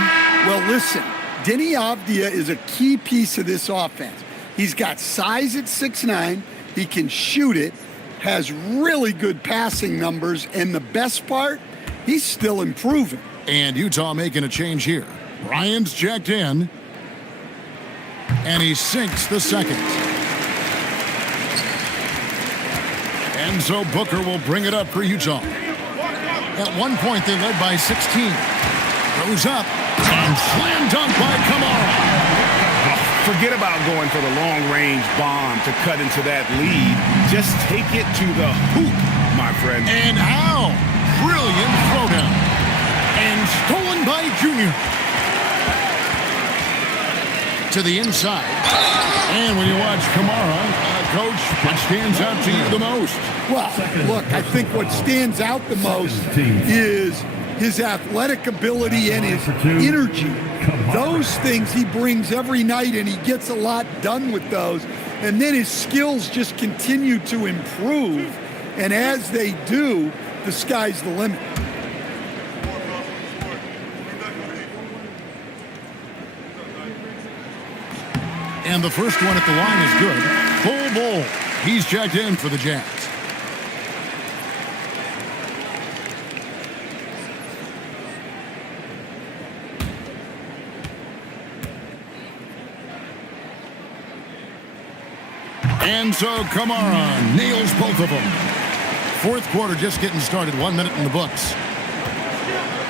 Well, listen, Denny Avdia is a key piece of this offense. He's got size at 6'9". He can shoot it, has really good passing numbers, and the best part, he's still improving. And Utah making a change here. Bryant's checked in, and he sinks the second. And so Booker will bring it up for Utah. At one point, they led by 16. Goes up, and slam dunk by Kamara. Forget about going for the long-range bomb to cut into that lead. Just take it to the hoop, my friend. And how? Brilliant throwdown. And stolen by Junior. To the inside. And when you watch Kamara, Coach, what stands out to you the most? Well, look, I think what stands out the most is his athletic ability and his energy. Those things he brings every night, and he gets a lot done with those. And then his skills just continue to improve. And as they do, the sky's the limit. And the first one at the line is good. Bull. He's checked in for the Jazz. And so Kamara nails both of them. Fourth quarter just getting started. 1 minute in the books.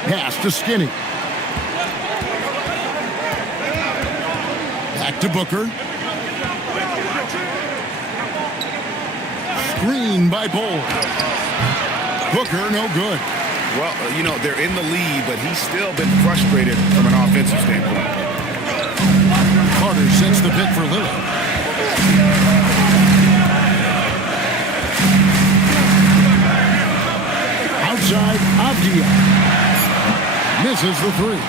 Pass to Skinny. Back to Booker. Screen by Bull. Booker, no good. Well, they're in the lead, but he's still been frustrated from an offensive standpoint. Carter sets the pick for Lillard. Outside, Avdia misses the three.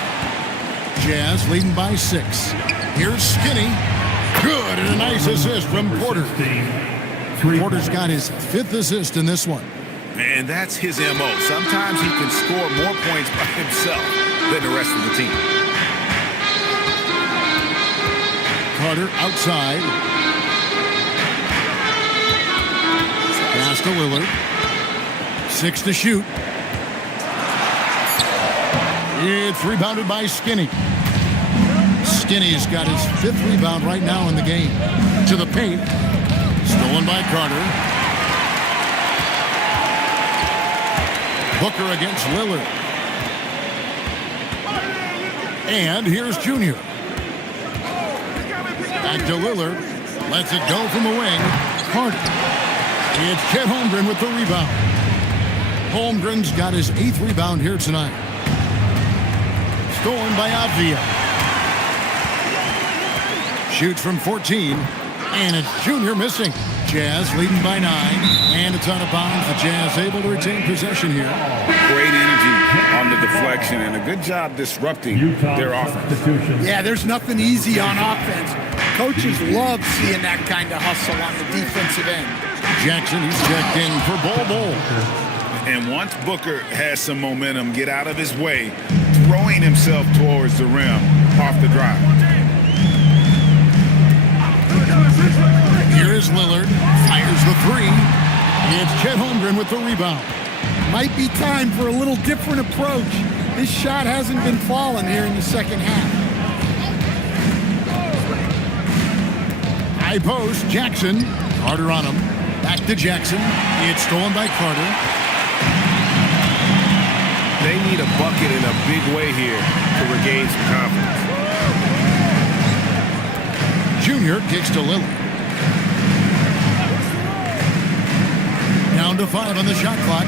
Jazz leading by 6. Here's Skinny. Good, and a nice assist from Porter. Porter's got his 5th assist in this one. And that's his MO. Sometimes he can score more points by himself than the rest of the team. Carter outside. Pass to Lillard. 6 to shoot. It's rebounded by Skinny. Skinny's got his 5th rebound right now in the game. To the paint. Stolen by Carter. Booker against Lillard. And here's Junior. Back to Lillard. Lets it go from the wing. Carter. It's Chet Holmgren with the rebound. Holmgren's got his 8th rebound here tonight. Stolen by Avdia. Shoots from 14. And it's Junior missing. Jazz leading by 9. And it's out of bounds. The Jazz able to retain possession here. Great energy on the deflection and a good job disrupting their offense. Yeah, there's nothing easy on offense. Coaches love seeing that kind of hustle on the defensive end. Jackson, he's checked in for Bull. And once Booker has some momentum, get out of his way, throwing himself towards the rim off the drive. Here is Lillard. Fires the 3. It's Chet Holmgren with the rebound. Might be time for a little different approach. His shot hasn't been falling here in the second half. High post, Jackson. Carter on him. Back to Jackson. It's stolen by Carter. They need a bucket in a big way here to regain some confidence. Junior kicks to Lillard. Down to 5 on the shot clock.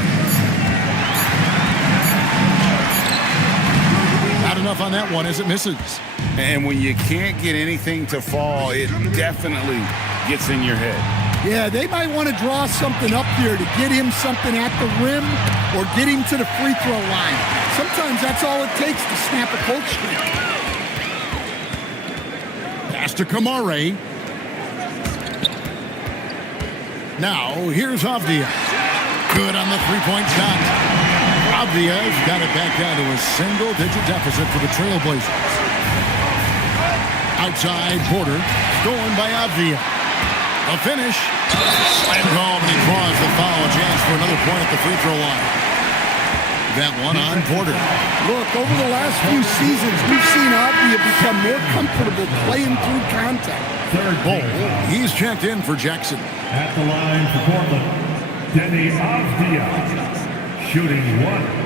Not enough on that one as it misses. And when you can't get anything to fall, it definitely gets in your head. Yeah, they might want to draw something up here to get him something at the rim or get him to the free throw line. Sometimes that's all it takes to snap a cold streak. Pass to Kamara. Now, here's Avdia. Good on the three-point shot. Avdia's got it back down to a single-digit deficit for the Trailblazers. Outside, Porter. Stolen by Avdia. A finish. Slam call, and he draws the foul. Chance for another point at the free throw line. That one on Porter. Look, over the last few seasons, we've seen Avdia become more comfortable playing through contact. Bull, he's checked in for Jackson. At the line for Portland, Denny Avdia, shooting 1.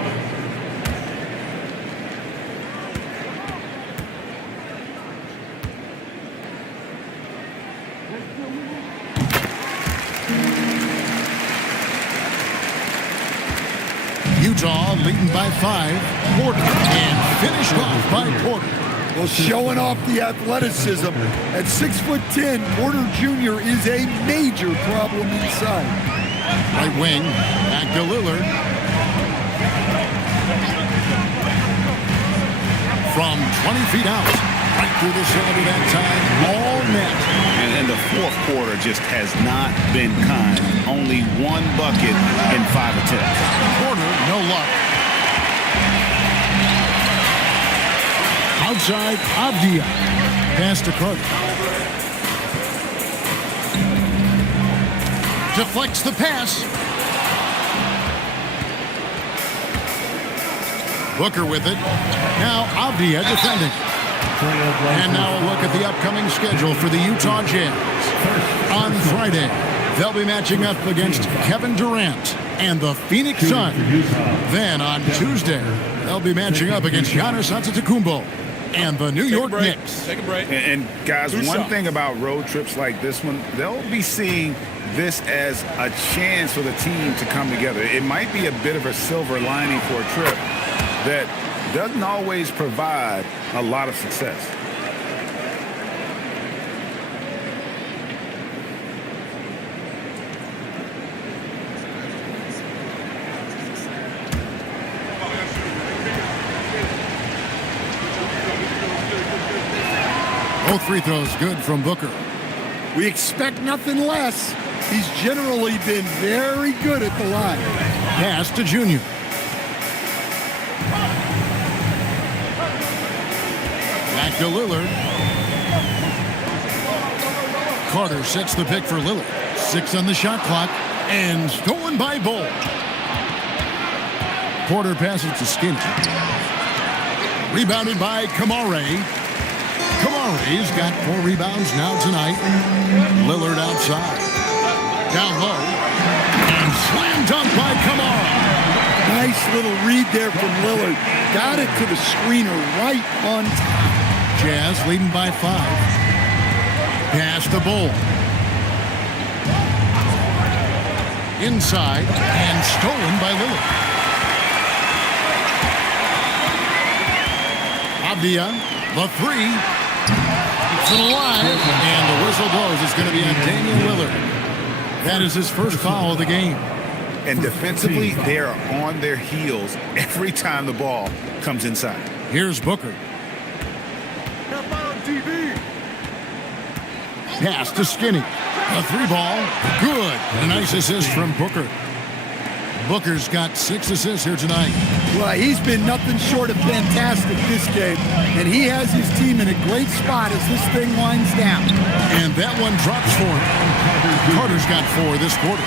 Utah leading by 5. Porter, and finished off by Porter. Well, showing off the athleticism. At 6'10", Porter Jr. is a major problem inside. Right wing, back to Lillard. From 20 feet out, right through the cylinder that time. All net. And the fourth quarter just has not been kind. Only one bucket in 5 attempts. Porter, no luck. Outside, Avdia. Pass to Carter. Deflects the pass. Booker with it. Now Avdia defending. And now a look at the upcoming schedule for the Utah Jazz. On Friday, they'll be matching up against Kevin Durant and the Phoenix Suns. Then on Tuesday, they'll be matching up against Giannis Antetokounmpo and the New York Knicks. Take a break. And guys, one thing about road trips like this one, they'll be seeing this as a chance for the team to come together. It might be a bit of a silver lining for a trip that doesn't always provide a lot of success. Both free throws good from Booker. We expect nothing less. He's generally been very good at the line. Pass to Junior. Back to Lillard. Carter sets the pick for Lillard. 6 on the shot clock. And stolen by Bull. Porter passes to Skinny. Rebounded by Kamare. Kamare's got 4 rebounds now tonight. Lillard outside. Down low. And slam dunk by Kamara. Nice little read there from Lillard. Got it to the screener right on time. Jazz leading by 5. Pass to Bull. Inside and stolen by Lillard. Avdia, the 3. Keeps it alive. And the whistle blows. It's going to be on Damian Lillard. That is his first foul of the game. And defensively, they are on their heels every time the ball comes inside. Here's Booker. Pass to Skinny. A 3 ball. Good. A nice assist from Booker. Booker's got 6 assists here tonight. Well, he's been nothing short of fantastic this game. And he has his team in a great spot as this thing winds down. And that one drops for him. Carter's got 4 this quarter.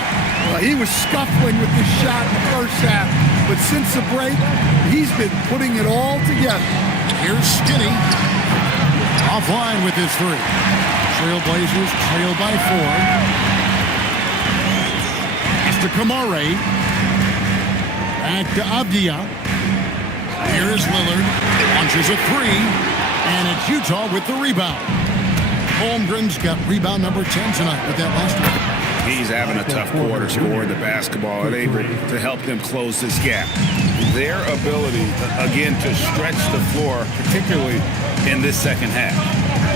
Well, he was scuffling with his shot in the first half. But since the break, he's been putting it all together. Here's Skinny. Offline with his 3. Trailblazers trail by 4. Pass to Kamare. Back to Avdia. Here's Lillard. Launches a 3. And it's Utah with the rebound. Holmgren's got rebound number 10 tonight with that last one. He's having a tough quarter scoring the basketball and able to help them close this gap. Their ability, again, to stretch the floor, particularly in this second half.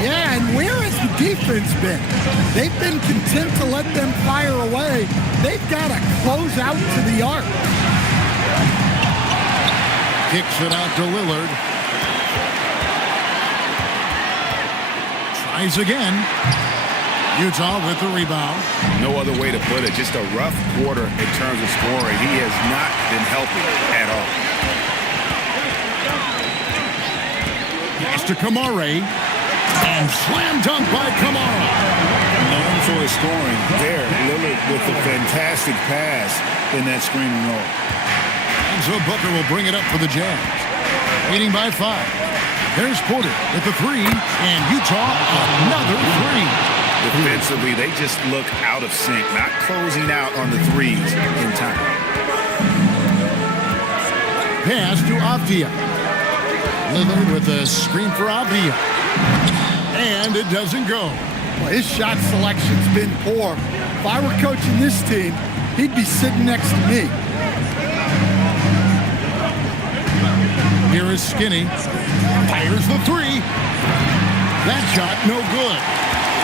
Yeah, and where has the defense been? They've been content to let them fire away. They've got to close out to the arc. Kicks it out to Lillard. Tries again. Utah with the rebound. No other way to put it. Just a rough quarter in terms of scoring. He has not been helping at all. Pass to Kamare. And slam dunk by Kamara. Known for his scoring there. Lillard with a fantastic pass in that screen and roll. And so Booker will bring it up for the Jazz. Leading by 5. There's Porter with the 3. And Utah another 3. Defensively, they just look out of sync, not closing out on the 3s in time. Pass to Avdia. Lillard with a screen for Avdia. And it doesn't go. Well, his shot selection's been poor. If I were coaching this team, he'd be sitting next to me. Here is Skinny. Fires the 3. That shot no good.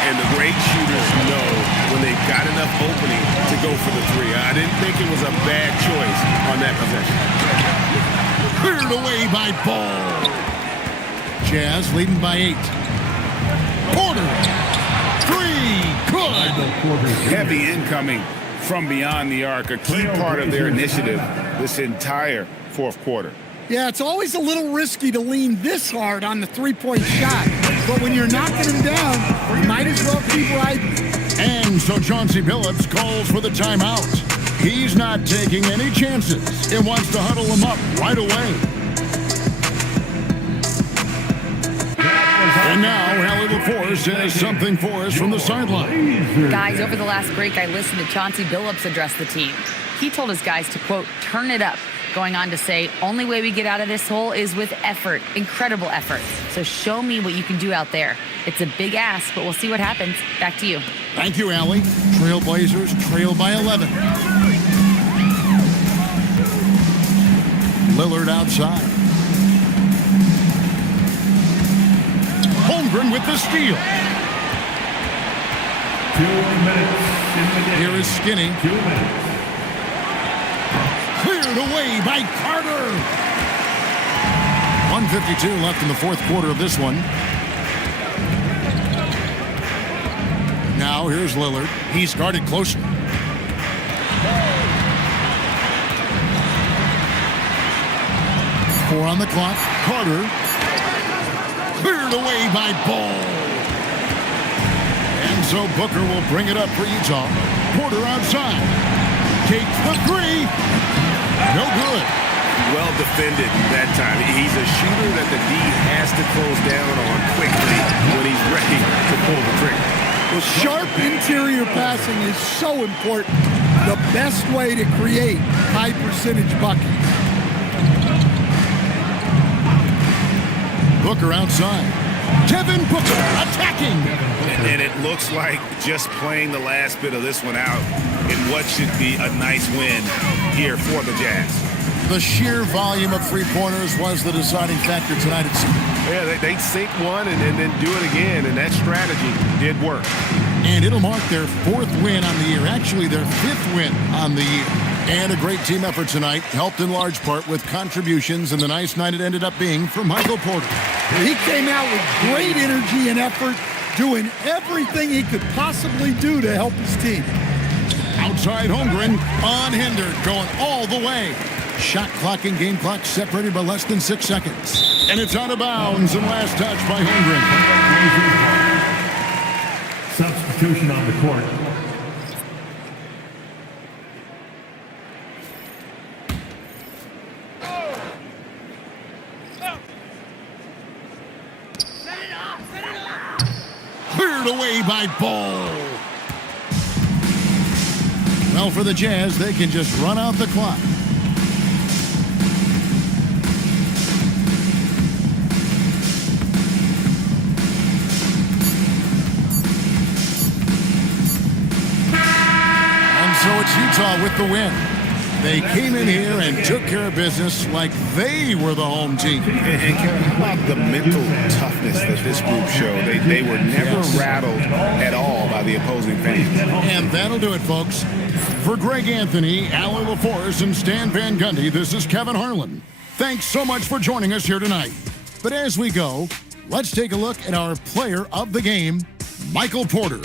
And the great shooters know when they've got enough opening to go for the 3. I didn't think it was a bad choice on that possession. Cleared away by Ball. Jazz leading by 8. Porter. Three. Good. Heavy incoming from beyond the arc, a key part of their initiative this entire fourth quarter. Yeah, it's always a little risky to lean this hard on the three-point shot. But when you're knocking him down, you might as well keep riding. And so Chauncey Billups calls for the timeout. He's not taking any chances and wants to huddle him up right away. And now, Allie LaForce has something for us from the sideline. Guys, over the last break, I listened to Chauncey Billups address the team. He told his guys to, quote, turn it up, going on to say, only way we get out of this hole is with effort, incredible effort. So show me what you can do out there. It's a big ask, but we'll see what happens. Back to you. Thank you, Allie. Trailblazers trail by 11. Lillard outside. Holmgren with the steal. 2 minutes in the game. Here is Skinny. 2 minutes. Cleared away by Carter. 1:52 left in the fourth quarter of this one. Now here's Lillard. He's guarded closely. Four on the clock. Carter. Cleared away by Ball. And so Booker will bring it up for Utah. Porter outside. Takes the three. No good. Well defended that time. He's a shooter that the D has to close down on quickly when he's ready to pull the trigger. The sharp interior passing is so important. The best way to create high percentage buckets. Booker outside. Devin Booker attacking. And it looks like just playing the last bit of this one out in what should be a nice win here for the Jazz. The sheer volume of three-pointers was the deciding factor tonight, it seemed. Yeah, they sink one and then do it again, and that strategy did work. And it'll mark their fourth win on the year, actually their fifth win on the year. And a great team effort tonight, helped in large part with contributions, and the nice night it ended up being for Michael Porter. He came out with great energy and effort, doing everything he could possibly do to help his team. Outside Holmgren, unhindered, going all the way. Shot clock and game clock separated by less than 6 seconds. And it's out of bounds, and last touch by Holmgren. Substitution on the court. Cleared away by Ball. Well, for the Jazz, they can just run out the clock. So it's Utah with the win. They came in here and took care of business like they were the home team. And Kevin, how about the mental toughness that this group showed? They were never rattled at all by the opposing fans. And that'll do it, folks. For Greg Anthony, Allie LaForce, and Stan Van Gundy, this is Kevin Harlan. Thanks so much for joining us here tonight. But as we go, let's take a look at our player of the game, Michael Porter.